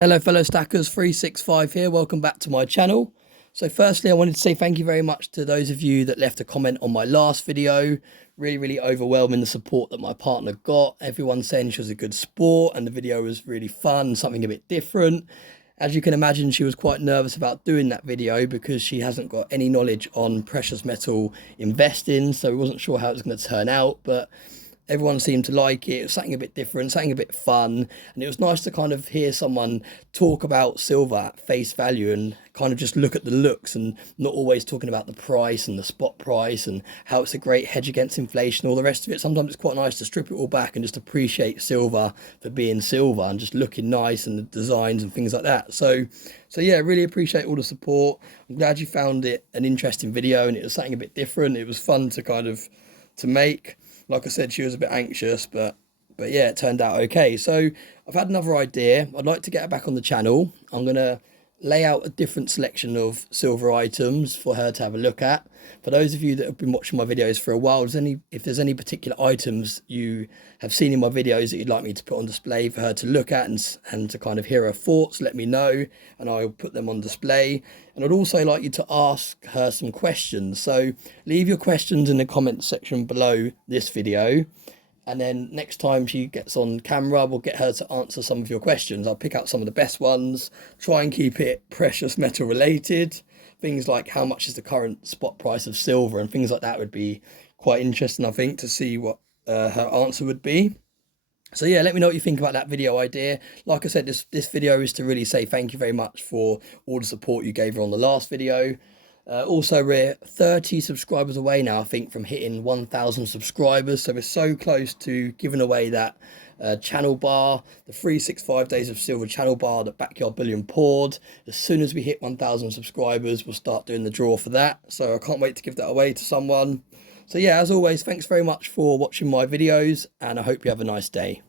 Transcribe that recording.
Hello fellow stackers, 365 here, welcome back to my channel. So firstly I wanted to say thank you very much to those of you that left a comment on my last video. Really overwhelming the support that my partner got. Everyone saying she was a good sport and the video was really fun, something a bit different. As you can imagine, she was quite nervous about doing that video because she hasn't got any knowledge on precious metal investing, so we wasn't sure how it was going to turn out, but everyone seemed to like it. It was something a bit different, something a bit fun, and it was nice to kind of hear someone talk about silver at face value and kind of just look at the looks and not always talking about the price and the spot price and how it's a great hedge against inflation, all the rest of it. Sometimes it's quite nice to strip it all back and just appreciate silver for being silver and just looking nice and the designs and things like that. So yeah, really appreciate all the support. I'm glad you found it an interesting video and it was something a bit different. It was fun to kind of to make. Like I said, she was a bit anxious, but yeah, it turned out okay. So I've had another idea. I'd like to get her back on the channel. I'm going to lay out a different selection of silver items for her to have a look at. For those of you that have been watching my videos for a while, if there's any particular items you have seen in my videos that you'd like me to put on display for her to look at and to kind of hear her thoughts, let me know and I'll put them on display. And I'd also like you to ask her some questions. So leave your questions in the comments section below this video. And then next time she gets on camera, we'll get her to answer some of your questions. I'll pick out some of the best ones, try and keep it precious metal related. Things like how much is the current spot price of silver and things like that would be quite interesting, I think, to see what her answer would be. So yeah, let me know what you think about that video idea. Like I said, this video is to really say thank you very much for all the support you gave her on the last video. Also, we're 30 subscribers away now, I think, from hitting 1,000 subscribers. So we're so close to giving away that channel bar, the 365 Days of Silver channel bar that Backyard Bullion poured. As soon as we hit 1,000 subscribers, we'll start doing the draw for that. So I can't wait to give that away to someone. So yeah, as always, thanks very much for watching my videos and I hope you have a nice day.